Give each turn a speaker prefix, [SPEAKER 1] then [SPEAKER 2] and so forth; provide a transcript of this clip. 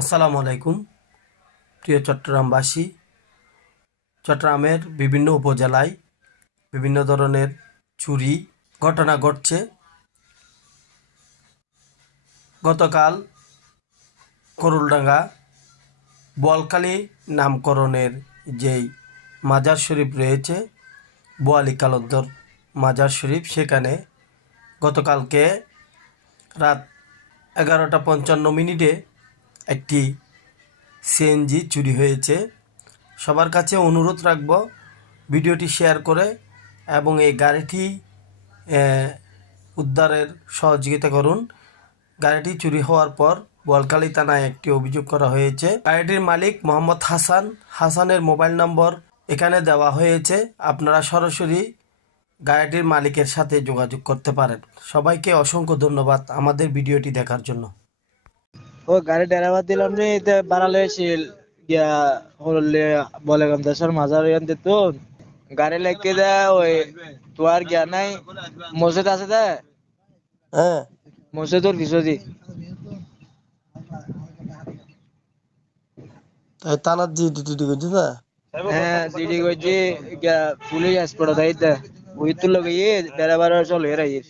[SPEAKER 1] আসসালামু আলাইকুম, প্রিয় চট্টগ্রামবাসী। চট্টগ্রামের বিভিন্ন উপজেলায় বিভিন্ন ধরনের চুরি ঘটনা ঘটছে। গতকাল করুলডাঙ্গা বোয়ালখালী নামকরণের যেই মাজার শরীফ রয়েছে, বোয়ালি কালদ্দর মাজার শরীফ, সেখানে গতকালকে রাত এগারোটা পঞ্চান্ন মিনিটে একটি সিএনজি চুরি হয়েছে। সবার কাছে অনুরোধ রাখব ভিডিওটি শেয়ার করে এবং এই গাড়িটি উদ্ধারের সহযোগিতা করুন। গাড়িটি চুরি হওয়ার পর বোয়ালখালী থানায় একটি অভিযোগ করা হয়েছে। গাড়িটির মালিক মোহাম্মদ হাসান। হাসানের মোবাইল নম্বর এখানে দেওয়া হয়েছে। আপনারা সরাসরি গাড়িটির মালিকের সাথে যোগাযোগ করতে পারেন। সবাইকে অসংখ্য ধন্যবাদ আমাদের ভিডিওটি দেখার জন্য।
[SPEAKER 2] ও গাড়ি ড্রাইভার দিলাম রে এতে বাড়ালে ছিল গিয়া হলে বলে গম দেশের মাজার ইয়ান দিত গাড়ি লেগে দে ওই তোর গিয়া নাই। মসজিদ আছে দে?
[SPEAKER 1] হ্যাঁ।
[SPEAKER 2] মসজিদর পিছদি
[SPEAKER 1] তাই তানার জি ডিটি করছে না?
[SPEAKER 2] হ্যাঁ কইছি গিয়া পুলিশ আসপড় দাইতে ওই তো লগে ড্রাইভার চলে রাইর